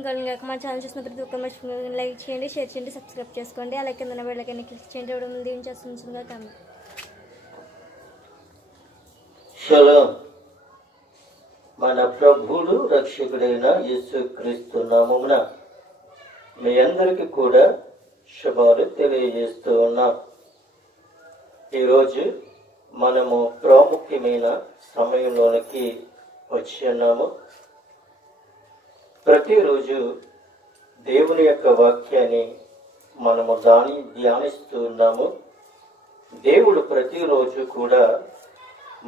ఇంకా మా ఛానల్ చూసిన ప్రతి ఒక్కరు మర్చిపోయి లైక్ చేయండి, షేర్ చేయండి, సబ్స్క్రైబ్ చేసుకోండి. అలాగే కింద బెల్లైకాన్ని క్లిక్ చేయండి. ముందు ఏం చేస్తుందిగా కామెంట్. షలోం. మన ప్రభువుడు రక్షకుడైన యేసుక్రీస్తు నామమున మీ అందరికీ కూడా శుభాలు తెలియజేస్తూ ఉన్నాం. ఈరోజు మనము ప్రాముఖ్యమైన సమయంలోనికి వచ్చి ఉన్నాము. ప్రతిరోజు దేవుని యొక్క వాక్యాన్ని మనము ధ్యానిస్తూ ఉన్నాము. దేవుడు ప్రతిరోజు కూడా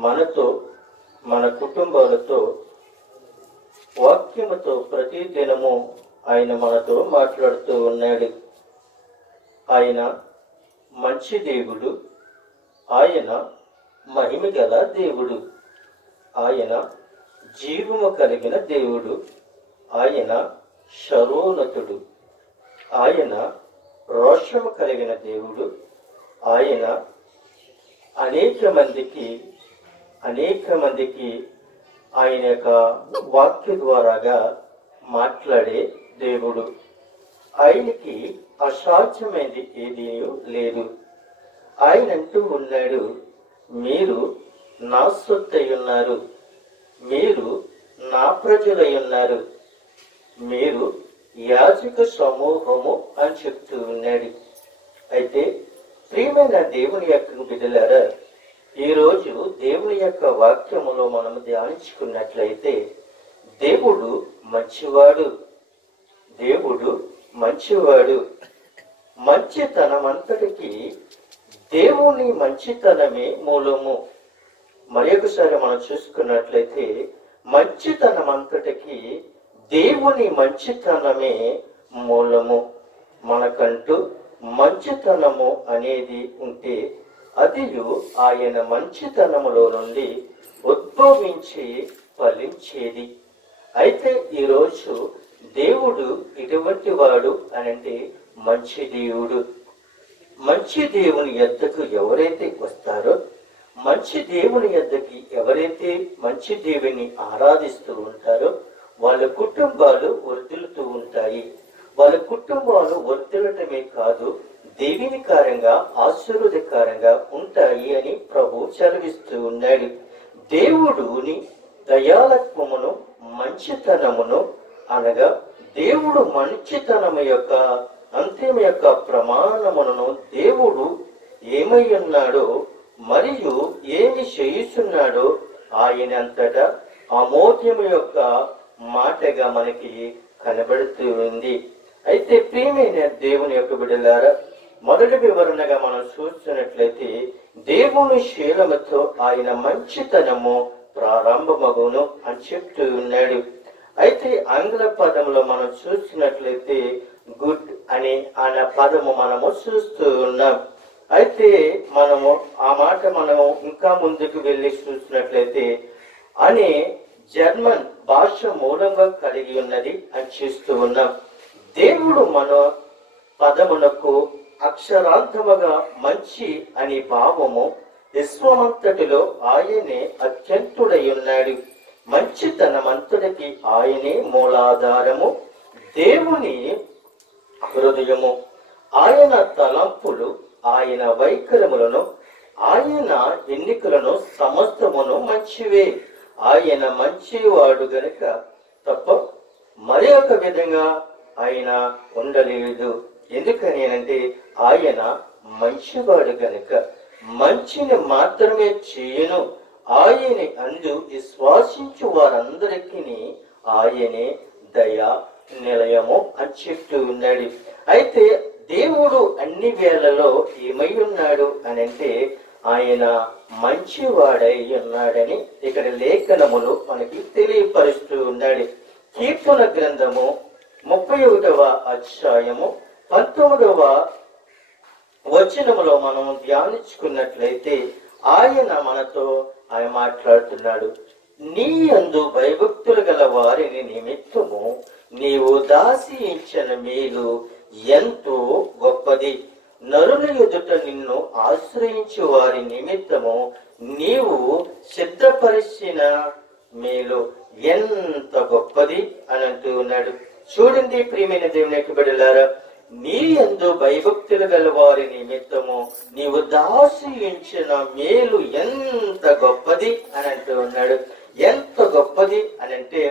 మనతో, మన కుటుంబాలతో, వాక్యముతో ప్రతి దినము ఆయన మనతో మాట్లాడుతూ ఉన్నాడు. ఆయన మంచి దేవుడు, ఆయన మహిమగల దేవుడు, ఆయన జీవము కలిగిన దేవుడు, ఆయన సర్వోన్నతుడు, ఆయన రోషము కలిగిన దేవుడు, ఆయన అనేక మందికి ఆయన యొక్క వాక్య ద్వారాగా మాట్లాడే దేవుడు. ఆయనకి అసాధ్యమైనది ఏదీ లేదు. ఆయన అంటూ ఉన్నాడు, మీరు నా సొత్తై ఉన్నారు, మీరు నా ప్రజలై ఉన్నారు, మీరు యాజక సమూహము అని చెప్తూ ఉన్నాడు. అయితే ప్రియమైన దేవుని యొక్క బిడ్డలారా, ఈరోజు దేవుని యొక్క వాక్యములో మనం ధ్యానించుకున్నట్లయితే దేవుడు మంచివాడు, దేవుడు మంచివాడు. మంచితనమంతటికి దేవుని మంచితనమే మూలము. మరి ఒకసారి మనం చూసుకున్నట్లయితే మంచితనమంతటికి దేవుని మంచితనమే మూలము. మనకంటూ మంచితనము అనేది ఉంటే అదియు ఆయన మంచితనములో నుండి ఉద్భవించి ఫలించేది. అయితే ఈరోజు దేవుడు ఇటువంటి వాడు అనంటే మంచి దేవుడు. మంచి దేవుని యొద్దకు ఎవరైతే వస్తారో, మంచి దేవుని యొద్దకి ఎవరైతే మంచి దేవుని ఆరాధిస్తూ ఉంటారో వాళ్ళ కుటుంబాలు వర్ధిల్లుతూ ఉంటాయి. వాళ్ళ కుటుంబాలు వర్ధిల్లటమే కాదు, దీవెనకరంగా ఆశీర్వాదకరంగా ఉంటాయి అని ప్రభు చదివిస్తూ ఉన్నాడు. దేవుడుని దయాళత్వమును, మంచితనమును అనగా దేవుడు మంచితనము యొక్క అంతిమ యొక్క ప్రమాణములను దేవుడు ఏమై ఉన్నాడో మరియు ఏమి చేయుచున్నాడో ఆయన అంతటా అమోఘ్యము యొక్క మాటగా మనకి కనబడుతూ ఉంది. అయితే ప్రియమైన దేవుని యొక్క బిడ్డలారా, మొదటి వివరణగా మనం చూస్తున్నట్లయితే దేవుని శీలముతో ఆయన మంచితనము ప్రారంభమగును అని చెప్తూ ఉన్నాడు. అయితే ఆంగ్ల పదములో మనం చూస్తున్నట్లయితే గుడ్ అనే పదము మనము చూస్తూ ఉన్నాం. అయితే మనము ఆ మాట మనము ఇంకా ముందుకు వెళ్ళి చూసినట్లయితే అనే జర్మన్ భాష మూలంగా కలిగి ఉన్నది అని చూస్తూ ఉన్నాం. దేవుడు మన పదమునకు అక్షరాంతముగా మంచి అనే భావము విశ్వమంతటిలో ఆయనే అత్యంతుడై ఉన్నాడు. మంచితనమంతటికి ఆయనే మూలాధారము. దేవుని హృదయము, ఆయన తలంపులు, ఆయన వైఖరములను, ఆయన ఎన్నికలను సమస్తమును మంచివే. ఆయన మంచివాడు గనుక తప్ప మరి ఒక విధంగా ఆయన ఉండలేదు. ఎందుకని అంటే ఆయన మంచివాడు గనుక మంచిని మాత్రమే చేయను. ఆయన అందు విశ్వాసించు వారందరికీ ఆయనే దయా నిలయము అని చెప్తూ ఉన్నాడు. అయితే దేవుడు అన్ని వేళలో ఏమై ఉన్నాడు అని అంటే ఆయన మంచివాడై ఉన్నాడని ఇక్కడ లేఖనములు మనకి తెలియపరుస్తూ ఉన్నాడు. కీర్తన గ్రంథము 31వ అధ్యాయము 19వ వచనములో మనం ధ్యానించుకున్నట్లయితే ఆయన మనతో ఆయన మాట్లాడుతున్నాడు. నీ యందు భయభక్తులు గల వారిని నిమిత్తము నీవు దాసించిన మేలు ఎంతో గొప్పది. నరుల ఎదుట నిన్ను ఆశ్రయించు వారి నిమిత్తము నీవు సిద్ధపరిచిన మేలు ఎంత గొప్పది అని అంటూ ఉన్నాడు. చూడండి ప్రియమైన దేవుని యొక్క బిడ్డలారా, నీ యందు భయభక్తులు గల వారి నిమిత్తము నీవు దాసించిన మేలు ఎంత గొప్పది అని అంటూ ఉన్నాడు. ఎంత గొప్పది అని అంటే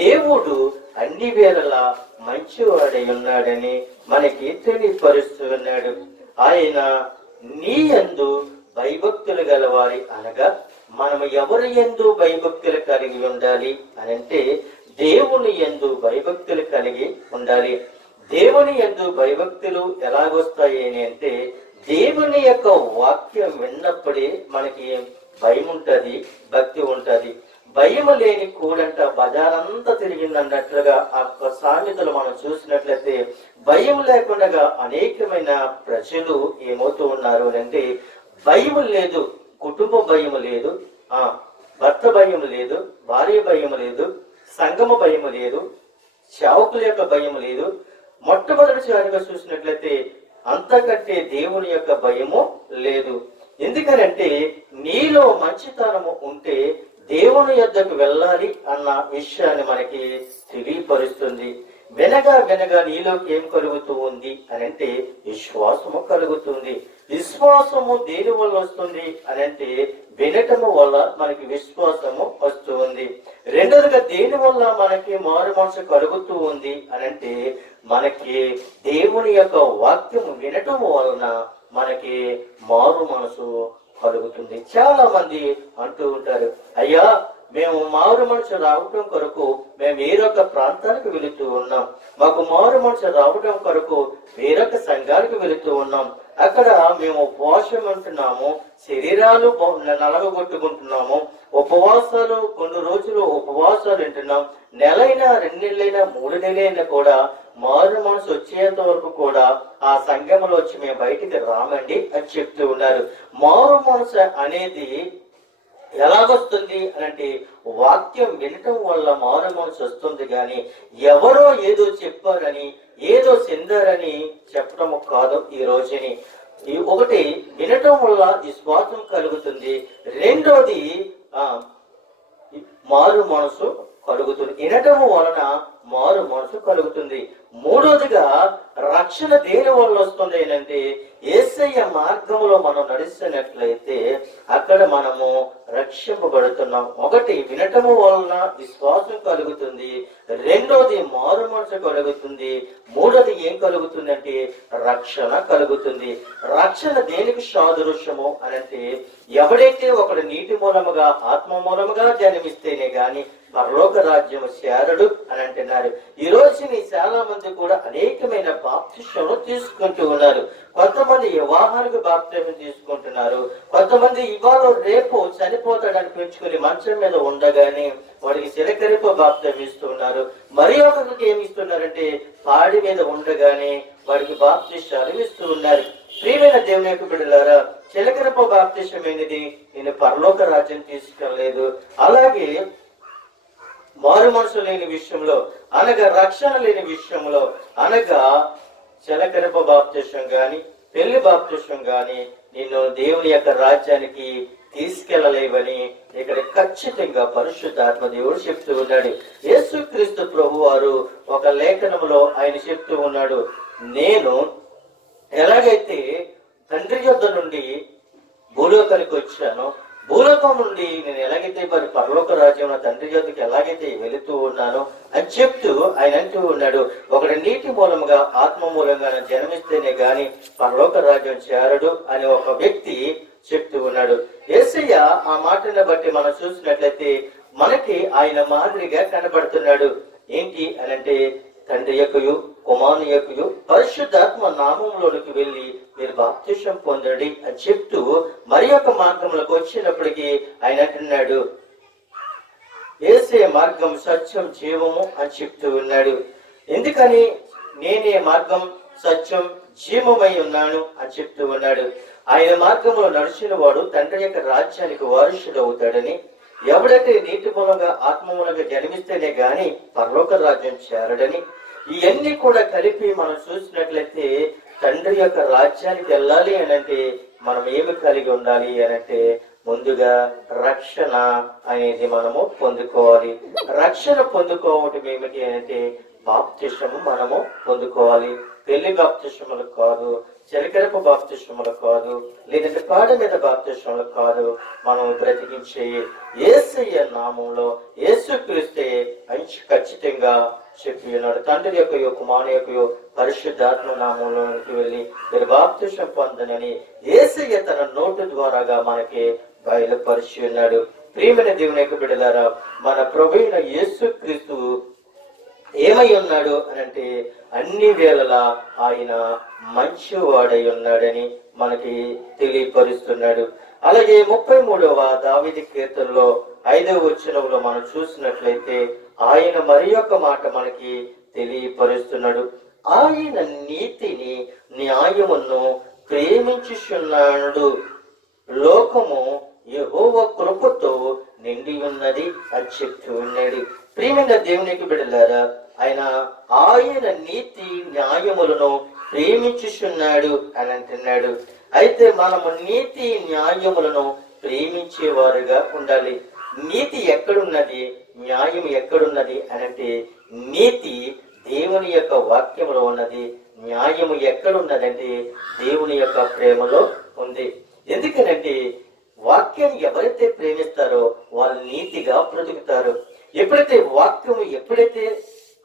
దేవుడు అన్ని వేళలా మంచివాడై ఉన్నాడని మనకి తెలియపరుస్తూ ఉన్నాడు. ఆయన నీ యందు భయభక్తులు గలవారి అనగా మనము ఎవరి యందు భయభక్తులు కలిగి ఉండాలి అని అంటే దేవుని యందు భయభక్తులు కలిగి ఉండాలి. దేవుని యందు భయభక్తులు ఎలాగొస్తాయి అని అంటే దేవుని యొక్క వాక్యం విన్నప్పుడే మనకి భయం ఉంటది, భక్తి ఉంటది. భయం లేని కూడంట బజారంతా తిరిగిందన్నట్లుగా ఆ సామెతలు మనం చూసినట్లయితే భయం లేకుండా అనేకమైన ప్రజలు ఏమవుతూ ఉన్నారు అంటే భయం లేదు, కుటుంబ భయం లేదు, భర్త భయం లేదు, భార్య భయం లేదు, సంగమ భయం లేదు, సేవకుల యొక్క భయం లేదు. మొట్టమొదటిసారిగా చూసినట్లయితే అంతకంటే దేవుని యొక్క భయము లేదు. ఎందుకనంటే నీలో మంచితనము ఉంటే దేవుని యొద్దకు వెళ్ళాలి అన్న విషయాన్ని మనకి తెలియపరుస్తుంది. వినగా వినగా నీలోకి ఏం కలుగుతూ ఉంది అని అంటే విశ్వాసము కలుగుతుంది. విశ్వాసము దేని వల్ల వస్తుంది అని అంటే వినటము వల్ల మనకి విశ్వాసము వస్తూ ఉంది. రెండోదిగా దేని వల్ల మనకి మారు మనసు కలుగుతూ ఉంది అని అంటే మనకి దేవుని యొక్క వాక్యము వినటం వలన మనకి మారు మనసు కలుగుతుంది. చాలా మంది అంటూ ఉంటారు, అయ్యా మేము మారు మనసు రావటం కొరకు మేము వేరొక ప్రాంతానికి వెళుతూ ఉన్నాం, మాకు మారు మనసు రావటం కొరకు వేరొక సంఘానికి వెళుతూ ఉన్నాం, అక్కడ మేము ఉపవాసం ఉంటున్నాము, శరీరాలు నలగొట్టుకుంటున్నాము, ఉపవాసాలు కొన్ని రోజులు ఉపవాసాలు ఉంటున్నాం, నెలైనా 2 నెలలైనా 3 నెలలైనా కూడా మారు మనసు వచ్చేంత వరకు కూడా ఆ సంఘంలో వచ్చి మేము బయటికి రామండి అని చెప్తూ ఉన్నారు. మారు మనసు అనేది ఎలాగొస్తుంది అని అంటే వాక్యం వినటం వల్ల మారు మనసు వస్తుంది, కానీ ఎవరో ఏదో చెప్పారని ఏదో చెందారని చెప్పటము కాదు. ఈ రోజుని ఒకటి వినటం వల్ల విశ్వాసం కలుగుతుంది, రెండోది మారు మనసు కలుగుతుంది, వినటము వలన మారు మనసు కలుగుతుంది. మూడోదిగా రక్షణ దేని వల్ల వస్తుంది ఏంటంటే యేసయ్య మార్గంలో మనం నడిస్తున్నట్లయితే అక్కడ మనము రక్షింపబడుతున్నాం. ఒకటి వినటము వలన విశ్వాసం కలుగుతుంది, రెండోది మారు మనసు కలుగుతుంది, మూడోది ఏం కలుగుతుంది అంటే రక్షణ కలుగుతుంది. రక్షణ దేనికి సాదృశ్యము అని అంటే ఎవడైతే ఒకడు నీటి మూలముగా ఆత్మ మూలముగా జన్మిస్తేనే గాని పరలోక రాజ్యం చేరడు అని అంటున్నారు. ఈ రోజు చాలా మంది కూడా అనేకమైన బాప్తిస్మం తీసుకుంటూ ఉన్నారు. కొంతమంది వివాహానికి బాప్తిస్మం తీసుకుంటున్నారు, కొంతమంది ఇవాళ రేపు చనిపోతాడని పెంచుకుని మంచం మీద ఉండగానే వాడికి చిలకరిప బాప్తిస్మం ఇస్తున్నారు. మరి ఒకరికి ఏమి ఇస్తున్నారంటే పాడి మీద ఉండగానే వాడికి బాప్తిస్మాలు ఇస్తూ ఉన్నారు. ప్రియమైన దేవుని యొక్క బిడ్డలారా, చిలకరిప బాప్తిస్మం అనేది నేను పరలోక రాజ్యం తీసుకెళ్ళలేదు. అలాగే మారు మనసు లేని విషయంలో అనగా రక్షణ లేని విషయంలో అనగా చిలకరిప బాప్తిస్మం గాని పెళ్లి బాప్తిస్మం గాని నిన్ను దేవుని యొక్క రాజ్యానికి తీసుకెళ్లలేవని ఇక్కడ ఖచ్చితంగా పరిశుద్ధాత్మ దేవుడు చెప్తూ ఉన్నాడు. యేసుక్రీస్తు ప్రభు వారు ఒక లేఖనంలో ఆయన చెప్తూ ఉన్నాడు, నేను ఎలాగైతే తండ్రి యొద్ద నుండి భూలోకానికి వచ్చానో, భూలోకం నుండి నేను ఎలాగైతే మరి పరలోక రాజ్యం తండ్రి యొద్దకు ఎలాగైతే వెళుతూ ఉన్నానో అని చెప్తూ ఆయన అంటూ ఉన్నాడు, ఒకటి నీటి మూలముగా ఆత్మ మూలంగా జన్మిస్తేనే గాని పరలోక రాజ్యం చేరడు అని ఒక వ్యక్తి చెప్తూ ఉన్నాడు. యేసయ్య ఆ మాటను బట్టి మనం చూసినట్లయితే మనకి ఆయన మాదిరిగా కనబడుతున్నాడు. ఏంటి అని అంటే తండ్రి యొక్కయు కుమారుని యొక్కయు పరిశుద్ధాత్మ నామంలోనికి వెళ్ళి మీరు బాప్తిస్మం పొందండి అని చెప్తూ మరి యొక్క మార్గంలోకి వచ్చినప్పటికీ ఆయన అంటున్నాడు, యేసే మార్గం సత్యం జీవము అని చెప్తూ ఉన్నాడు. ఎందుకని నేనే మార్గం సత్యం జీవమై ఉన్నాను అని చెప్తూ ఉన్నాడు. ఆయన మార్గంలో నడిచిన వాడు తండ్రి యొక్క రాజ్యానికి వారసుడు అవుతాడని, ఎవడైతే నీటి మూలంగా ఆత్మ మూలంగా జన్మిస్తేనే గాని పరలోక రాజ్యం చేరడని, ఇవన్నీ కూడా కలిపి మనం చూసినట్లయితే తండ్రి యొక్క రాజ్యానికి వెళ్ళాలి అని అంటే మనం ఏమి కలిగి ఉండాలి అని అంటే ముందుగా రక్షణ అనేది మనము పొందుకోవాలి. రక్షణ పొందుకోవటం ఏమిటి అంటే బాప్తిస్మము మనము పొందుకోవాలి. పెళ్లి బాప్తిస్మములు కాదు, చెలికరపు బాప్తిస్మములు కాదు, లేదంటే పాడ మీద బాప్తిస్మములు కాదు. మనం బ్రతికించే యేసయ్య నామంలో యేసుక్రీస్తే ఖచ్చితంగా చెప్పి ఉన్నాడు. తండ్రి యొక్కయో కుమారుని యొక్కయో పరిశుద్ధాత్మ నామంలోనికి వెళ్ళి మీరు బాప్తిస్మం పొందనని యేసయ్య తన నోటు ద్వారాగా మనకి బయలుపరిచి ఉన్నాడు. ప్రియమైన దేవుని యొక్క బిడ్డలారా, మన ప్రభువైన యేసుక్రీస్తు ఏమై ఉన్నాడు అని అంటే అన్ని వేళలా ఆయన మంచివాడై ఉన్నాడని మనకి తెలియపరుస్తున్నాడు. అలాగే 33వ దావీదు కీర్తనలో 5వ వచనంలో మనం చూసినట్లయితే ఆయన మరి యొక్క మాట మనకి తెలియపరుస్తున్నాడు. ఆయన నీతిని న్యాయమును ప్రేమించుచున్నాడు, లోకము యెహోవా కృపతో నిండి ఉన్నది అని చెప్తూ ఉన్నాడు. ప్రియమైన దేవునికి బిడ్డలారా, ఆయన నీతి న్యాయములను ప్రేమించుచున్నాడు అని అంటున్నాడు. అయితే మనము నీతి న్యాయములను ప్రేమించేవారుగా ఉండాలి. నీతి ఎక్కడున్నది, న్యాయం ఎక్కడున్నది అని అంటే నీతి దేవుని యొక్క వాక్యంలో ఉన్నది, న్యాయము ఎక్కడున్నదంటే దేవుని యొక్క ప్రేమలో ఉంది. ఎందుకనంటే వాక్యాన్ని ఎవరైతే ప్రేమిస్తారో వాళ్ళు నీతిగా బ్రతుకుతారు. ఎప్పుడైతే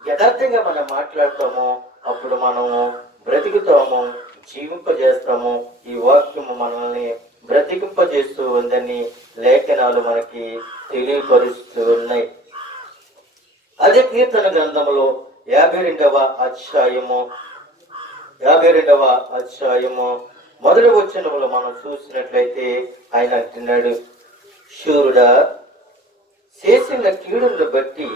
యథార్థంగా మనం మాట్లాడతామో అప్పుడు మనము బ్రతుకుతాము, జీవింపజేస్తాము. ఈ వాక్యము మనల్ని బ్రతికింపజేస్తూ ఉందని లేఖనాలు మనకి తెలియపరుస్తూ ఉన్నాయి. అదే కీర్తన గ్రంథములో 52వ అధ్యాయము మొదటి వచనంలో మనం చూసినట్లయితే ఆయన అంటున్నాడు, శూరుడా, చేసిన కీడును బట్టి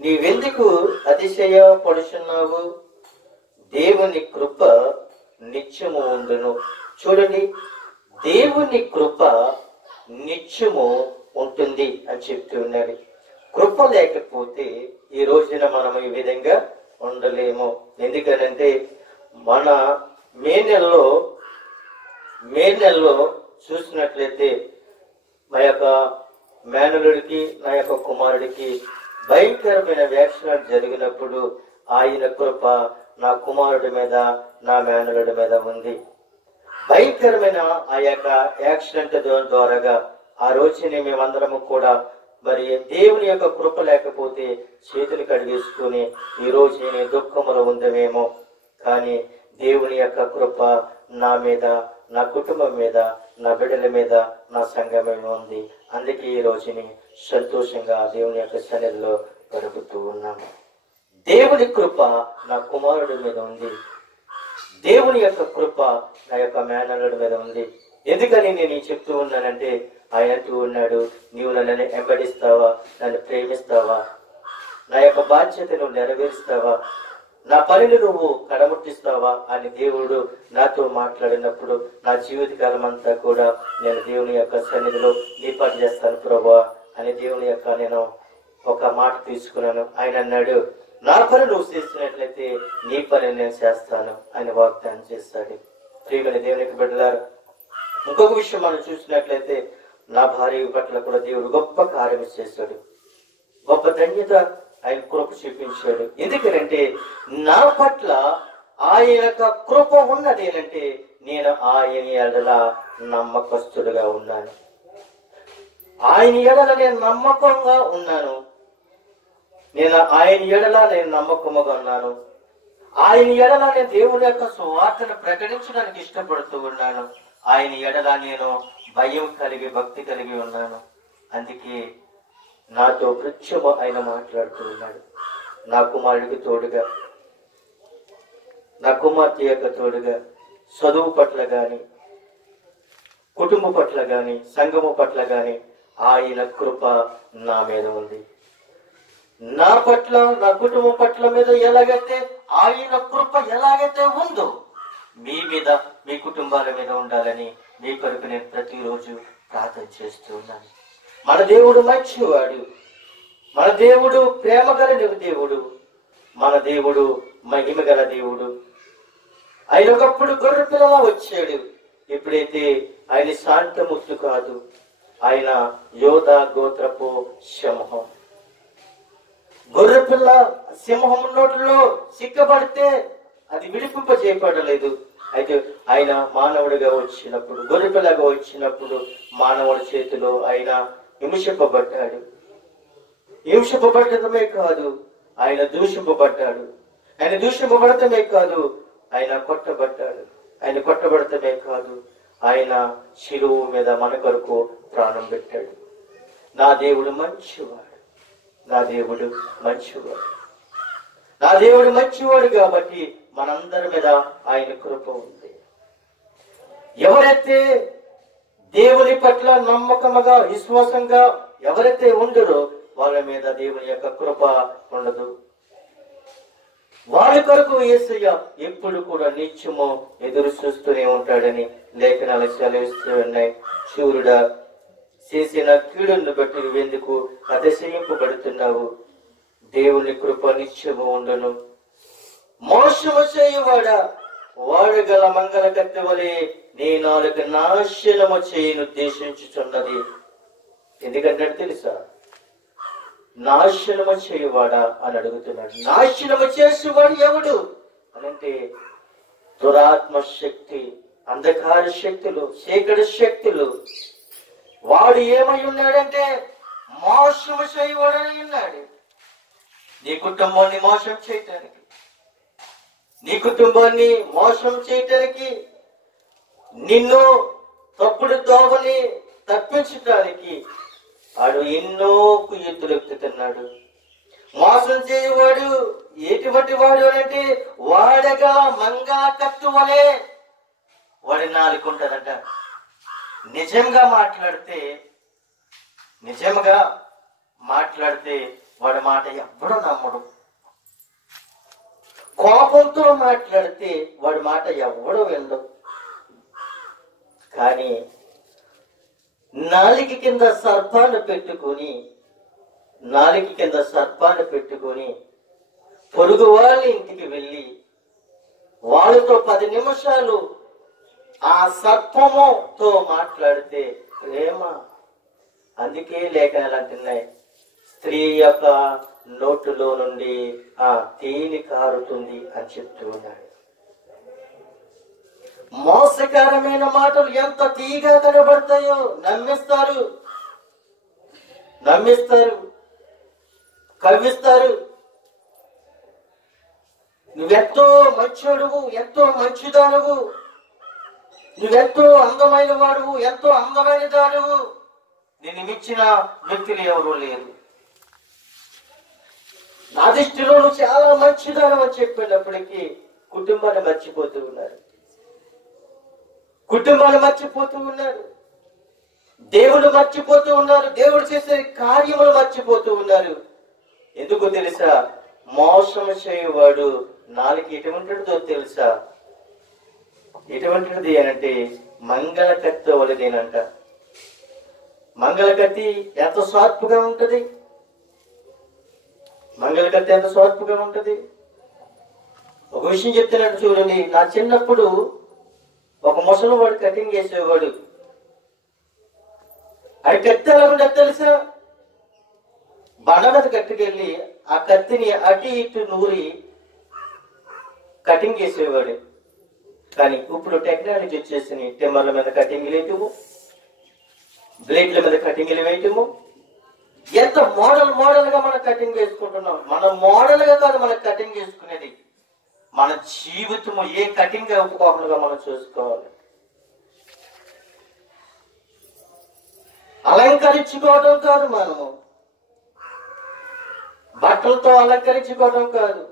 నీవెందుకు అతిశయపడుచున్నావు? దేవుని కృప నిత్యము ఉండును. చూడండి, దేవుని కృప నిత్యము ఉంటుంది అని చెప్తూ ఉన్నాడు. కృప లేకపోతే ఈ రోజున మనం ఈ విధంగా ఉండలేము. ఎందుకనంటే మన మే నెలలో చూసినట్లయితే మా యొక్క మేనలుడికి నా యొక్క కుమారుడికి భయంకరమైన యాక్సిడెంట్ జరిగినప్పుడు ఆయన కృప నా కుమారుడి మీద నా మేనలుడి మీద ఉంది. భయంకరమైన ఆ యొక్క యాక్సిడెంట్ ద్వారాగా ఆ రోజుని మేమందరము కూడా మరి దేవుని యొక్క కృప లేకపోతే చేతులు కడిగేసుకుని ఈ రోజు నేను దుఃఖములో ఉందమేమో. కానీ దేవుని యొక్క కృప నా మీద, నా కుటుంబం మీద, నా బిడ్డల మీద, నా సంఘం ఉంది. అందుకే ఈ రోజుని సంతోషంగా దేవుని యొక్క సన్నిధిలో గడుపుతూ ఉన్నాము. దేవుని కృప నా కుమారుడి మీద ఉంది, దేవుని యొక్క కృప నా యొక్క మేనల్లుడి మీద ఉంది. ఎందుకని నేను చెప్తూ ఉన్నానంటే ఆయన అంటూ ఉన్నాడు, నీవు నన్ను వెంబడిస్తావా, నన్ను ప్రేమిస్తావా, నా యొక్క బాధ్యతను నెరవేరుస్తావా, నా పనిని నువ్వు కడముట్టిస్తావా అని దేవుడు నాతో మాట్లాడినప్పుడు నా జీవితకాలం అంతా కూడా నేను దేవుని యొక్క సన్నిధిలో నీ పని చేస్తాను ప్రభువా అని దేవుని యొక్క నేను ఒక మాట తీసుకున్నాను. ఆయన అన్నాడు, నా పని నువ్వు చేసినట్లయితే నీ పని నేను చేస్తాను అని వాగ్దానం చేస్తాడు. ప్రియమైన దేవునికి బిడ్డలారా, ఇంకొక విషయం మనం చూసినట్లయితే నా భార్య పట్ల కూడా దేవుడు గొప్ప కార్యం చేశాడు, గొప్ప ధన్యత ఆయన కృప చూపించాడు. ఎందుకంటే నా పట్ల ఆయన యొక్క కృప ఉన్నది ఏంటంటే నేను ఆయన ఎడల నమ్మకస్తుడుగా ఉన్నాను, ఆయన ఎడల నేను నమ్మకంగా ఉన్నాను, ఆయన ఎడల నేను నమ్మకముగా ఉన్నాను, ఆయన ఎడల నేను దేవుని యొక్క సువార్తను ప్రకటించడానికి ఇష్టపడుతూ ఉన్నాను, ఆయన ఎడల నేను భయం కలిగి భక్తి కలిగి ఉన్నాను. అందుకే నాతో ప్రత్యము ఆయన మాట్లాడుతూ ఉన్నాడు. నా కుమారుడికి తోడుగా, నా కుమార్తె యొక్క తోడుగా చదువు పట్ల గాని, కుటుంబ పట్ల గాని, సంఘము పట్ల గాని ఆయన కృప నా మీద ఉంది. నా పట్ల, నా కుటుంబం పట్ల మీద ఎలాగైతే ఆయన కృప ఎలాగైతే ఉందో మీ మీద, మీ కుటుంబాల మీద ఉండాలని మీ కొరకు నేను ప్రతిరోజు ప్రార్థన చేస్తూ ఉన్నాను. మన దేవుడు మంచివాడు, మన దేవుడు ప్రేమ గల దేవుడు, మన దేవుడు మహిమ గల దేవుడు. ఆయన ఒకప్పుడు గొర్రె పిల్లలా వచ్చాడు, ఎప్పుడైతే ఆయన శాంతమూర్తి కాదు, ఆయన యోధా గోత్రపు సింహం. గొర్రె పిల్ల సింహం నోట్లో సిక్కబడితే అది విడిపింపజేయబడలేదు. అయితే ఆయన మానవుడిగా వచ్చినప్పుడు, గొర్రెపిల్లగా వచ్చినప్పుడు మానవుడి చేతిలో ఆయన హింసింపబడ్డాడు. హింసింపబడటమే కాదు, ఆయన దూషింపబడ్డాడు. ఆయన దూషింపబడటమే కాదు, ఆయన కొట్టబడ్డాడు. ఆయన కొట్టబడటమే కాదు, ఆయన శిలువ మీద మన కొరకు ప్రాణం పెట్టాడు. నా దేవుడు మంచివాడు, నా దేవుడు మంచివాడు, నా దేవుడు మంచివాడు కాబట్టి మనందరి మీద ఆయన కృప ఉంది. ఎవరైతే దేవుని పట్ల నమ్మకముగా విశ్వాసంగా ఎవరైతే ఉండరో వాళ్ళ మీద దేవుని యొక్క కృప ఉండదు. వాళ్ళ కొరకు యేసయ్య ఎప్పుడు కూడా నిత్యము ఎదురు చూస్తూనే ఉంటాడని లేఖనాలు సెలవిస్తూ ఉన్నాయి. శూరుడా, చేసిన కీడును బట్టి నువ్వెందుకు అతిశయింపబడుతున్నావు? దేవుని కృప నిత్యము ఉండను. మోసము చేయువాడా, వాడగల మంగళ కత్తి వలె నీ నాలుక నాశనము చేయను ఉద్దేశించుచున్నది. ఎందుకంటే తెలుసా, నాశనము చేయువాడా అని అడుగుతున్నాడు. నాశనము చేసేవాడు ఎవడు అనంటే దురాత్మ శక్తి, అంధకార శక్తులు, చీకటి శక్తులు. వాడు ఏమై ఉన్నాడంటే మోసము చేయవాడని ఉన్నాడు. నీ కుటుంబాన్ని మోసం చేయటానికి, నీ కుటుంబాన్ని మోసం చేయటానికి, నిన్ను తప్పుడు దోవని తప్పించడానికి వాడు ఎన్నో కుయుక్తులు ఎక్కుతున్నాడు. మోసం చేయవాడు ఎటువంటి వాడు అంటే వాడగా మంగా కత్తు వలే వాడి నాలుగుంటదంట. నిజంగా మాట్లాడితే వాడి మాట ఎవ్వడూ నమ్మడు. కోపంతో మాట్లాడితే వాడి మాట ఎవ్వడూ వినడు. కానీ నాలుక కింద సర్పాన్ని పెట్టుకొని పొరుగు వాళ్ళ ఇంటికి వెళ్ళి వాళ్ళతో 10 నిమిషాలు ఆ సర్పముతో మాట్లాడితే ప్రేమ. అందుకే లేఖనాలు అంటున్నాయి, స్త్రీ యొక్క నోటులో నుండి ఆ తేనె కారుతుంది అని చెప్తూ ఉన్నాడు. మోసకరమైన మాటలు ఎంత తీగా కనబడతాయో నమ్మిస్తారు, కవ్విస్తారు. నువ్వెంతో మంచోడువు, ఎంతో మంచిదానువు, నువ్వెంతో అందమైన వాడువు, ఎంతో అందమైన దానువు, నిన్ను మించిన వ్యక్తులు ఎవరూ లేరు, నా దృష్టిలో నువ్వు చాలా మంచిదాను అని చెప్పినప్పటికీ కుటుంబాన్ని మర్చిపోతూ ఉన్నారు. దేవుడు మర్చిపోతూ ఉన్నారు. దేవుడు చేసే కార్యములు మర్చిపోతూ ఉన్నారు. ఎందుకు తెలుసా? మోసం చేయవాడు నాలుగు ఎటువంటిదో తెలుసా? ఎటువంటిది అనంటే మంగళ కత్తి వలదేనంట. మంగళ కత్తి ఎంత షార్ప్గా ఉంటది, ఒక విషయం చెప్తున్నాడు చూడండి. నా చిన్నప్పుడు ఒక ముసలి వాడు కటింగ్ చేసేవాడు. అది కత్తి ఎలా ఉండదు తెలుసా? బండ మీద కట్టుకెళ్ళి ఆ కత్తిని అటు ఇటు నూరి కటింగ్ చేసేవాడు. కానీ ఇప్పుడు టెక్నాలజీ వచ్చేసి టెమ్మర్ల మీద కటింగ్లు వేయటము, బ్లేడ్ల మీద కటింగ్లు వేయటము, ఎంత మోడల్ గా మనం కటింగ్ చేసుకుంటున్నాం. మనం మోడల్ గా కాదు మనం కటింగ్ చేసుకునేది, మన జీవితము ఏ కటింగ్ అవ్వకుండా మనం చూసుకోవాలి. అలంకరించుకోవడం కాదు, మనము బట్టలతో అలంకరించుకోవడం కాదు,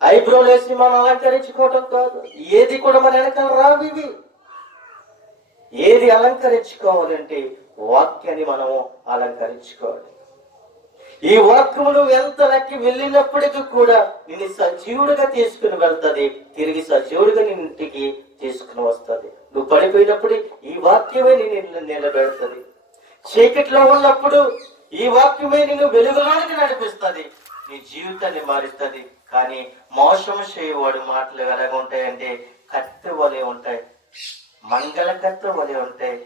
ఐబ్రోలు వేసి మనం అలంకరించుకోవడం కాదు. ఏది కూడా మన వెనకాల రావు. ఇవి ఏది అలంకరించుకోవాలంటే వాక్యాన్ని మనము అలంకరించుకోవాలి. ఈ వాక్యములు ఎంత లెక్కి వెళ్ళినప్పటికీ కూడా నిన్ను సజీవుడిగా తీసుకుని వెళ్తుంది, తిరిగి సజీవుడిగా నిన్ను ఇంటికి తీసుకుని వస్తుంది. నువ్వు పడిపోయినప్పుడు ఈ వాక్యమే నిన్ను నిలబెడుతుంది. చీకట్లో ఉన్నప్పుడు ఈ వాక్యమే నిన్ను వెలుగులోనికి నడిపిస్తుంది, నీ జీవితాన్ని మారుస్తుంది. కానీ మోసం చేయవాడు మాటలు ఎలాగ ఉంటాయంటే కత్తి వలె ఉంటాయి, మంగళ కత్తి వలె ఉంటాయి.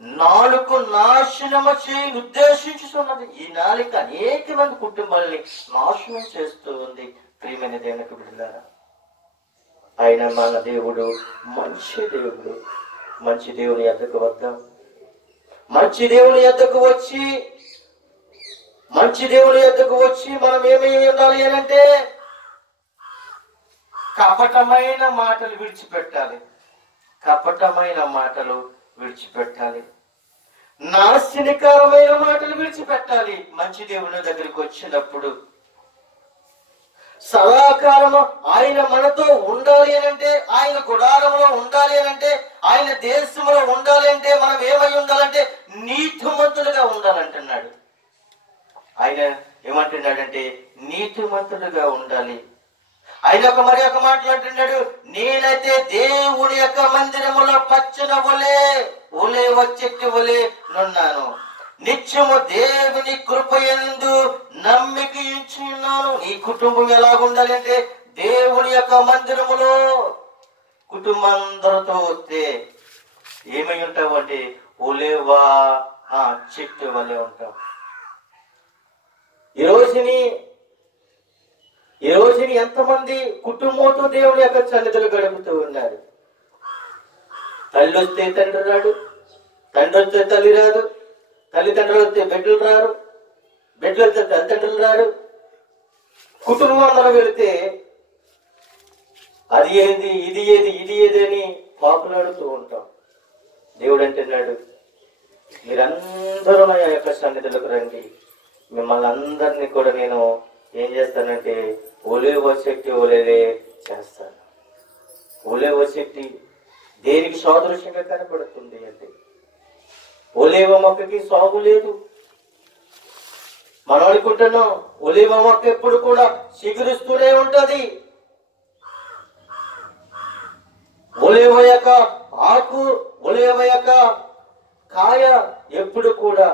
నాలుక నాశనము చేయి ఉద్దేశించుతున్నది. ఈ నాలుక అనేక మంది కుటుంబాలని నాశనం చేస్తూ ఉంది. ప్రియమైన దేవునికి బిడ్డలారా, ఆయన మన దేవుడు మంచి దేవుడు. మంచి దేవుని యొద్దకు వద్దాం. మంచి దేవుని యొద్దకు వచ్చి మనం ఏమేమి ఉండాలి అంటే కపటమైన మాటలు విడిచిపెట్టాలి. నాశనకరమైన మాటలు విడిచిపెట్టాలి. మంచి దేవుని దగ్గరికి వచ్చినప్పుడు సదాకాలము ఆయన మనతో ఉండాలి అనంటే, ఆయన గుడారంలో ఉండాలి అనంటే, ఆయన దేశంలో ఉండాలి అంటే మనం ఏమై ఉండాలంటే నీతిమంతులుగా ఉండాలంటున్నాడు. ఆయన ఏమంటున్నాడంటే నీతిమంతులుగా ఉండాలి. ఆయన మరి ఒక మాటలు అంటున్నాడు, నేనైతే దేవుని యొక్క మందిరములో పచ్చన ఒలే వచ్చెట్టి ఒలే నున్నాను. నిత్యము దేవుని కృపయందు నమ్మిక ఉంచున్నాను. నీ కుటుంబం ఎలాగుండాలంటే దేవుని యొక్క మందిరములో కుటుంబందరితో వస్తే ఏమై ఉంటావు అంటే ఒలేవా చెట్టు వలె ఉంటావు. ఈ రోజుని ఎంతమంది కుటుంబంతో దేవుని యొక్క సన్నిధులు గడుపుతూ ఉన్నారు. తల్లి వస్తే తండ్రి రాడు, తండ్రి వస్తే తల్లి రాదు, తల్లిదండ్రులు వస్తే బిడ్డలు రారు, బిడ్డలు వస్తే తల్లిదండ్రులు రారు. కుటుంబం అందరం వెళితే అది ఏది ఇది ఏది అని పాపులాడుతూ ఉంటాం. దేవుడు అంటున్నాడు, మీరందరూ నా యొక్క సన్నిధులకు రండి, మిమ్మల్ని అందరినీ కూడా నేను ఏం చేస్తానంటే ఒలేవ చెట్టు ఒలేలే చేస్తాను. ఒలేవ చెట్టు దేనికి సాదృశ్యంగా కనపడుతుంది అంటే ఒలేవ మొక్కకి సాగు లేదు. మనం అనుకుంటున్నాం ఒలేవ మొక్క ఎప్పుడు కూడా చిగురుస్తూనే ఉంటది. ఒలేవ యొక్క ఆకు, ఒలేవ యొక్క కాయ ఎప్పుడు కూడా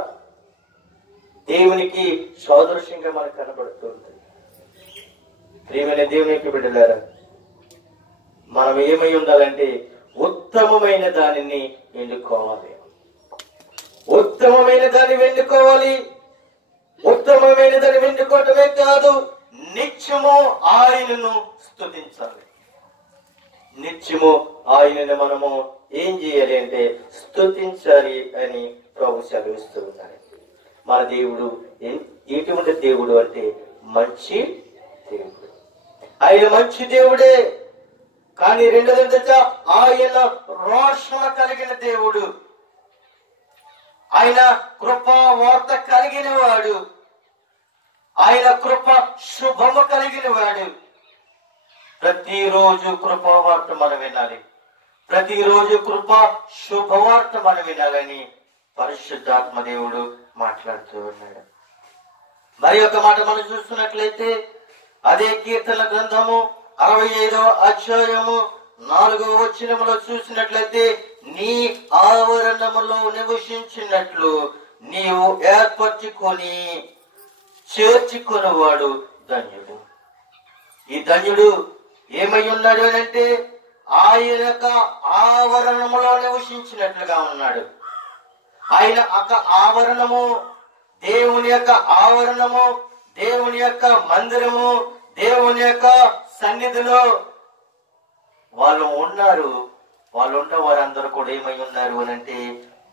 దేవునికి సాదృశ్యంగా మనకు కనబడుతుంది. ప్రియమైన దేవునికి బిడ్డలారా, మనం ఏమై ఉండాలంటే ఉత్తమమైన దానిని ఎన్నుకోవాలి. ఉత్తమమైన దాన్ని వెన్నుకోవాలి. ఉత్తమమైన దాన్ని వెన్నుకోవటమే కాదు, నిత్యము ఆయనను స్తుతించాలి. నిత్యము ఆయనను మనము ఏం చేయాలి అంటే స్తుతించాలి అని ప్రభు సెలవిస్తూ ఉన్నారు. మన దేవుడు ఎటువంటి దేవుడు అంటే మంచి దేవుడు. ఆయన మంచి దేవుడే, కానీ రెండోది ఆయన రోషణ కలిగిన దేవుడు. ఆయన కృపా వార్త కలిగిన వాడు. ఆయన కృప శుభము కలిగిన వాడు. ప్రతిరోజు కృపా వార్త మనం వినాలి. ప్రతిరోజు కృప శుభవార్త మనం వినాలని పరిశుద్ధాత్మ దేవుడు మాట్లాడుతూ ఉన్నాడు. మరి ఒక మాట మనం చూస్తున్నట్లయితే అదే కీర్తన గ్రంథము 65వ అధ్యాయము 4వ వచనములో చూసినట్లయితే, నీ ఆవరణములో నివసించినట్లు నీవు ఏర్పరచుకొని చేర్చుకునేవాడు ధన్యుడు. ఈ ధన్యుడు ఏమై ఉన్నాడు అంటే ఆయన యొక్క ఆవరణములో నివసించినట్లుగా ఉన్నాడు. ఆయన యొక్క ఆవరణము, దేవుని యొక్క ఆవరణము, దేవుని యొక్క మందిరము, దేవుని యొక్క సన్నిధిలో వాళ్ళు ఉన్నారు. వాళ్ళు ఉన్న వారందరూ కూడా ఏమై ఉన్నారు అని అంటే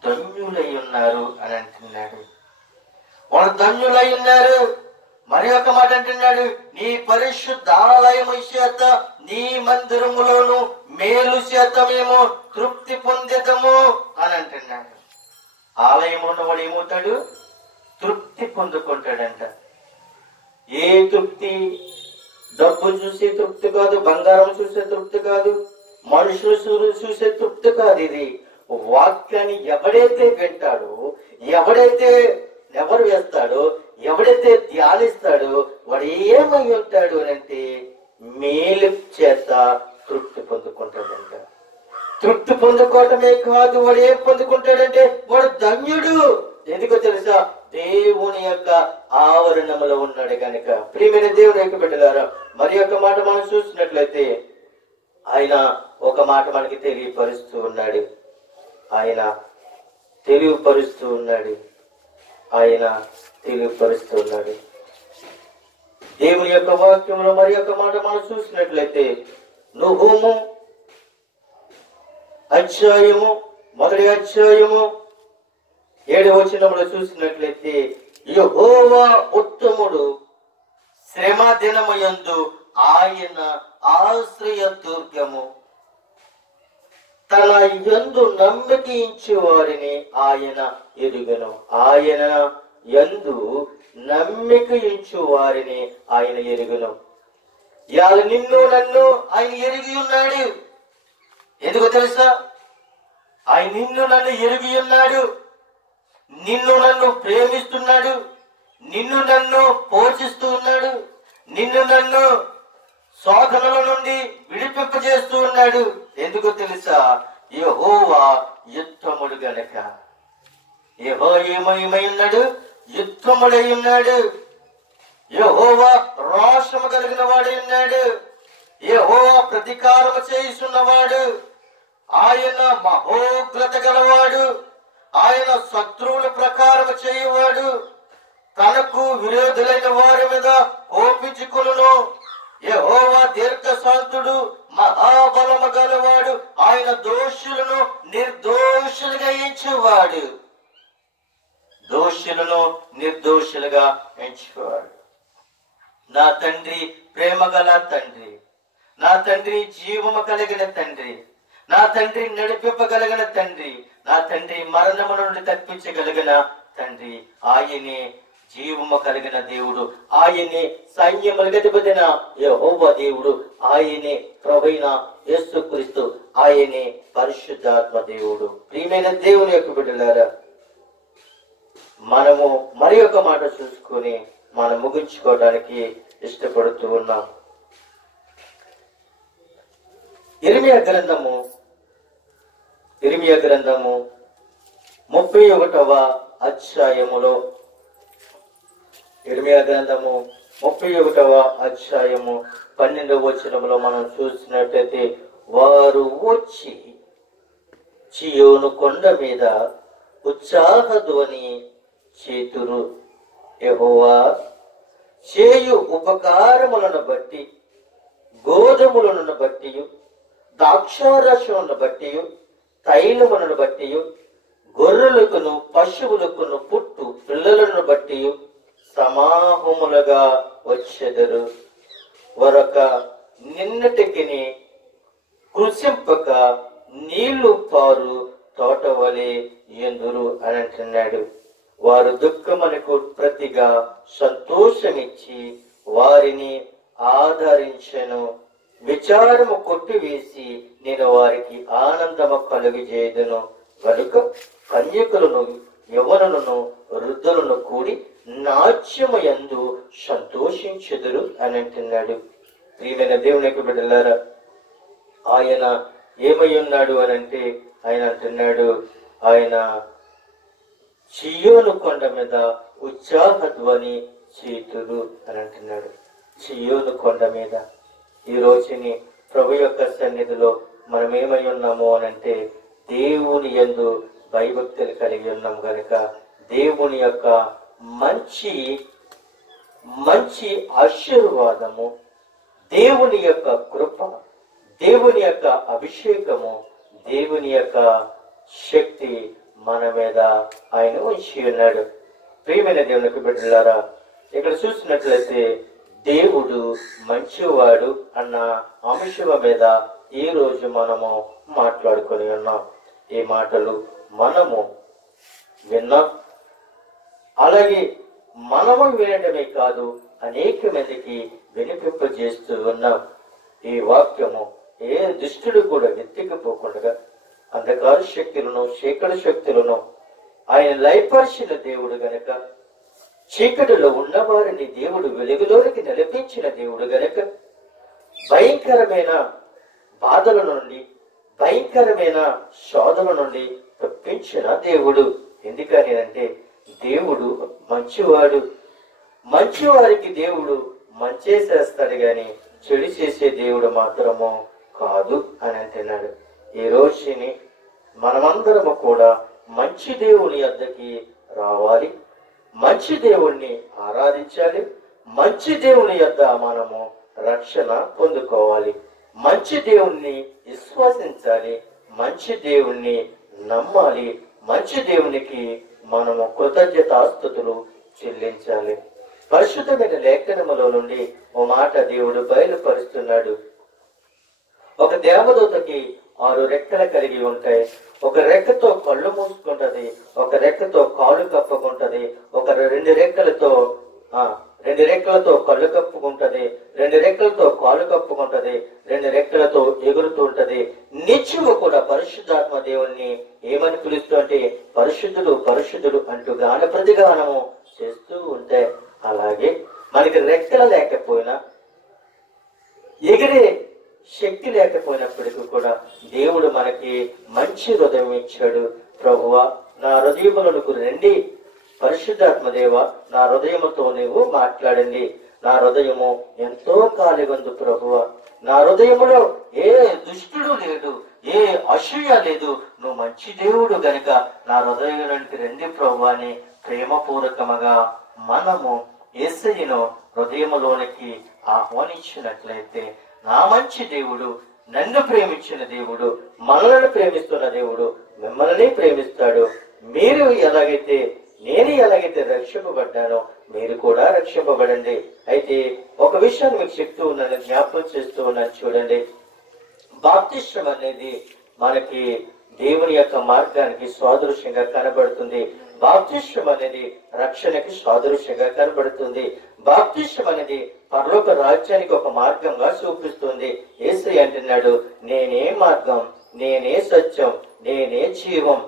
ధన్యులై ఉన్నారు అని అంటున్నాడు. వాళ్ళు ధన్యులై ఉన్నారు. మరి ఒక మాట అంటున్నాడు, నీ పరిశుద్ధాలయము చేత నీ మందిరములోను మేలు చేత మేము తృప్తి పొందేదము అని అంటున్నాడు. ఆలయం ఉన్నవాడు ఏమవుతాడు? తృప్తి పొందుకుంటాడంట. ఏ తృప్తి? డబ్బు చూసే తృప్తి కాదు, బంగారం చూసే తృప్తి కాదు, మనుషులు చూసే తృప్తి కాదు. ఇది వాక్యాన్ని ఎవడైతే వింటాడో, ఎవరు వేస్తాడో, ఎవడైతే ధ్యానిస్తాడో వాడు ఏమై ఉంటాడు అంటే మేలు చేత తృప్తి పొందుకుంటాడంట. తృప్తి పొందుకోవటమే కాదు, వాడు ఏం పొందుకుంటాడంటే వాడు ధన్యుడు. ఎందుకో తెలుసా? దేవుని యొక్క ఆవరణములో ఉన్నాడు కనుక. ప్రియమైన దేవుని యొక్క బిడ్డలారా, మరి ఒక మాట మనం చూసినట్లయితే ఆయన ఒక మాట మనకి తెలియపరుస్తూ ఉన్నాడు. ఆయన తెలియపరుస్తూ ఉన్నాడు. ఆయన తెలియపరుస్తూ ఉన్నాడు. దేవుని యొక్క వాక్యంలో మరి యొక్క మాట మనం చూసినట్లయితే నహూము అధ్యాయము 1వ అధ్యాయము 7వ వచనంలో చూసినట్లయితే యెహోవా ఉత్తముడు, శ్రమ దినముయందు ఆయన ఆశ్రయ దుర్గము, తన యందు నమ్మిక ఇచ్చు వారిని ఆయన ఎరుగను. ఆయన యందు నమ్మిక ఇచ్చు వారిని ఆయన ఎరుగును. ఇవాళ నిన్ను నన్ను ఆయన ఎరిగి ఉన్నాడు. ఎందుకో తెలుసా? ఆయన నిన్ను నన్ను ఎరిగి ఉన్నాడు. నిన్ను నన్ను ప్రేమిస్తున్నాడు. నిన్ను నన్ను పోషిస్తూ ఉన్నాడు. నిన్ను నన్ను శోధనల నుండి విడిపింపజేస్తూ ఉన్నాడు. ఎందుకో తెలుసా? యెహోవా యుద్ధముడు గనక. యెహోవా ఏమై ఉన్నాడు? యుద్ధముడై ఉన్నాడు. యెహోవా రోషము కలిగిన వాడై ఉన్నాడు. యెహోవా ప్రతీకారము చేయుచున్నవాడు. ఆయన మహోగ్రత గలవాడు. ఆయన శత్రువుల ప్రకారము చేయువాడు. తనకు విరోధులైన వారి మీద కోపించుకొనును. యెహోవా దీర్ఘశాంతుడు, మహాబలము గలవాడు. ఆయన దోషులను నిర్దోషులుగా ఎంచువాడు. దోషులను నిర్దోషులుగా ఎంచువాడు. నా తండ్రి ప్రేమ గల తండ్రి, నా తండ్రి జీవము కలిగిన తండ్రి, నా తండ్రి నడిపింపగలిగిన తండ్రి, నా తండ్రి మరణము నుండి తప్పించగలిగిన తండ్రి. ఆయనే జీవము కలిగిన దేవుడు. ఆయనే సైన్యములకు అధిపతిన యెహోవా దేవుడు. ఆయనే ప్రభువైన యేసుక్రీస్తు. ఆయనే పరిశుద్ధాత్మ దేవుడు. ప్రియమైన దేవుని యొక్క బిడ్డలారా, మనము మరి ఒక మాట చూసుకొని మనం ముగించుకోవడానికి ఇష్టపడుతూ ఉన్నాం. ఇర్మియా గ్రంథము 31వ అధ్యాయములో, ఇర్మియా గ్రంథము 31వ అధ్యాయము 12వ వచనములో మనం చూసినట్లయితే, వారు వచ్చి చీయోను కొండ మీద ఉత్సాహధ్వని చేతురు. యెహోవా చేయు ఉపకారములను బట్టి, గోధుమలను బట్టి, ద్రాక్షారసములను బట్టి, తైలములను బట్టి, గొర్రెలకును పశువులకును పుట్టు పిల్లలను బట్టి సమాహములుగా వచ్చెదరు. వరక నిన్నటికిని కృషింపక నీళ్లు పారు తోటవలే ఎందురు అని అంటున్నాడు. వారు దుఃఖమునకు ప్రతిగా సంతోషమిచ్చి వారిని ఆదరించెను. విచారము కొట్టివేసి నేను వారికి ఆనందము కలుగజేయుదును. కనుక కన్యకులను, యవ్వనులను, వృద్ధులను కూడి నాట్యము యందు సంతోషించెదరు అని అంటున్నాడు. ప్రియమైన దేవునికి బిడ్డలారా, ఆయన ఏమై ఉన్నాడు అని అంటే, ఆయన అంటున్నాడు, ఆయన చీయోను కొండ మీద ఉత్సాహధ్వని చేతురు అని అంటున్నాడు. చీయోను కొండ మీద ఈ రోజుని ప్రభు యొక్క సన్నిధిలో మనం ఏమై ఉన్నాము అనంటే, దేవుని యందు భయభక్తులు కలిగి ఉన్నాం గనుక దేవుని యొక్క మంచి ఆశీర్వాదము, దేవుని యొక్క కృప, దేవుని యొక్క అభిషేకము, దేవుని యొక్క శక్తి మన మీద ఆయన ఉంచి ఉన్నాడు. ప్రియమైన దేవునికి బిడ్డలారా, ఇక్కడ చూసినట్లయితే దేవుడు మంచివాడు అన్న అంశం మీద ఈ రోజు మనము మాట్లాడుకొని ఉన్నాం. ఈ మాటలు మనము విన్నాం. అలాగే మనము వినటమే కాదు, అనేక మందికి వినిపింపజేస్తూ ఉన్నాం. ఈ వాక్యము ఏ దుష్టుడు కూడా ఎత్తికపోకుండా అంధకార శక్తులను, చీకటి శక్తులను ఆయన లయపరిచిన దేవుడు గనక, చీకటిలో ఉన్నవారిని దేవుడు వెలుగులోనికి నడిపించిన దేవుడు గనక, భయంకరమైన బాధల నుండి, భయంకరమైన శోధన నుండి తప్పించిన దేవుడు. ఎందుకని అంటే దేవుడు మంచివాడు. మంచివారికి దేవుడు మంచి చేస్తాడు గాని చెడు చేసే దేవుడు మాత్రము కాదు అని అంటున్నాడు. ఈ రోజుని మనమందరము కూడా మంచి దేవుని యొద్దకి రావాలి, మంచి దేవుణ్ణి ఆరాధించాలి, మంచి దేవుని యొద్ద మనము రక్షణ పొందుకోవాలి, మంచి దేవుణ్ణి విశ్వసించాలి, మంచి దేవుణ్ణి నమ్మాలి, మంచి దేవునికి మనము కృతజ్ఞతాస్తుతులు చెల్లించాలి. పరిశుద్ధమైన లేఖనములో నుండి ఓ మాట దేవుడు బయలుపరుస్తున్నాడు. ఒక దేవదూతకి 6 రెక్కలు కలిగి ఉంటాయి. ఒక రెక్కతో కళ్ళు మూసుకుంటది, ఒక రెక్కతో కాలు కప్పుకుంటది, రెండు రెక్కలతో కళ్ళు కప్పుకుంటది, 2 రెక్కలతో కాలు కప్పుకుంటది, 2 రెక్కలతో ఎగురుతూ ఉంటది. నిత్యము కూడా పరిశుద్ధాత్మ దేవుణ్ణి ఏమని పిలుస్తుంటే పరిశుద్ధుడు పరిశుద్ధుడు అంటూ గాన ప్రతిగానము చేస్తూ ఉంటే, అలాగే మనకి రెక్కలు లేకపోయినా, ఎగిరే శక్తి లేకపోయినప్పటికీ కూడా దేవుడు మనకి మంచి హృదయం ఇచ్చాడు. ప్రభువా, నా హృదయములకు రండి, పరిశుద్ధాత్మ దేవ నా హృదయముతో నీవు మాట్లాడండి. నా హృదయము ఎంతో కాలిగొందు ప్రభువా, నా హృదయములో ఏ దుష్టుడు లేడు, ఏ అసూయ లేదు, నువ్వు మంచి దేవుడు గనుక నా హృదయంలోనికి రండి ప్రభువా అని ప్రేమపూర్వకముగా మనము యేసయ్యను హృదయములోనికి ఆహ్వానించినట్లయితే, నా మంచి దేవుడు, నన్ను ప్రేమించిన దేవుడు, మనల్ని ప్రేమిస్తున్న దేవుడు మిమ్మల్ని ప్రేమిస్తాడు. మీరు ఎలాగైతే, నేను ఎలాగైతే రక్షింపబడ్డానో మీరు కూడా రక్షింపబడండి. అయితే ఒక విషయాన్ని మీకు చెప్తూ ఉన్నాను, జ్ఞాపకం చేస్తూ ఉన్నాను. చూడండి, బాప్తిస్మం అనేది మనకి దేవుని యొక్క మార్గానికి సాదృశ్యంగా కనబడుతుంది. బాప్తిస్మం అనేది రక్షణకి సాదృశ్యంగా కనబడుతుంది. బాప్తిస్మం అనేది పరలోక రాజ్యానికి ఒక మార్గంగా చూపిస్తుంది. యేసయ్య అంటున్నాడు, నేనే మార్గం, నేనే సత్యం, నేనే జీవం,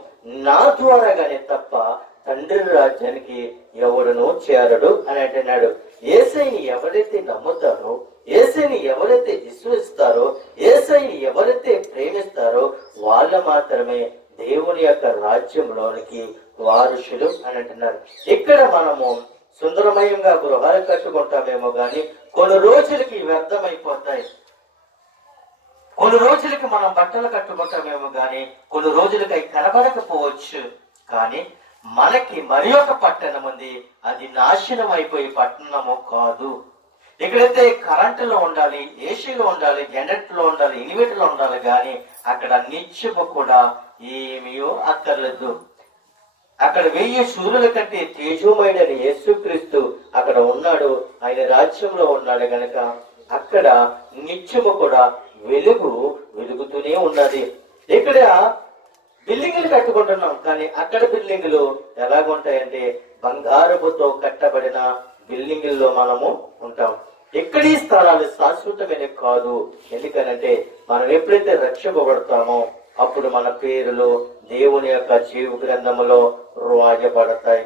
నా ద్వారాగానే తప్ప తండ్రి రాజ్యానికి ఎవడునూ చేరడు అని అంటున్నాడు. యేసయ్యని ఎవరైతే నమ్ముతారో, యేసయ్యని ఎవరైతే విశ్వసిస్తారో, యేసయ్యని ఎవరైతే ప్రేమిస్తారో వాళ్ళ మాత్రమే దేవుని యొక్క రాజ్యంలోనికి వారసులు అని అంటున్నారు. ఇక్కడ మనము సుందరమయంగా గృహాలు కట్టుకుంటామేమో గాని కొన్ని రోజులకి వ్యర్థమైపోతాయి. కొన్ని రోజులకి మనం బట్టలు కట్టుకుంటామేమో గాని కొన్ని రోజులకి అవి కనబడకపోవచ్చు. కానీ మనకి మరి ఒక పట్టణం ఉంది, అది నాశనం అయిపోయే పట్టణము కాదు. ఎక్కడైతే కరెంటులో ఉండాలి, ఏసీలో ఉండాలి, జనరేటర్లో ఉండాలి, ఇన్వర్టర్లో ఉండాలి, కానీ అక్కడ నిత్యము కూడా ఏమీ అక్కర్లేదు. అక్కడ 1000 సూర్యుల కంటే తేజోమయుడని యేసుక్రీస్తు అక్కడ ఉన్నాడు, ఆయన రాజ్యంలో ఉన్నాడు గనక అక్కడ నిత్యము కూడా వెలుగు వెలుగుతూనే ఉన్నది. ఇక్కడ బిల్డింగులు కట్టుకుంటున్నాం, కానీ అక్కడ బిల్డింగులు ఎలాగుంటాయంటే బంగారపుతో కట్టబడిన బిల్డింగుల్లో మనము ఉంటాం. ఎక్కడి స్థలాలు శాశ్వతమైన కాదు. ఎందుకనంటే మనం ఎప్పుడైతే రక్షింపబడతామో అప్పుడు మన పేరులో దేవుని యొక్క జీవ గ్రంథములో రాయబడతాయి.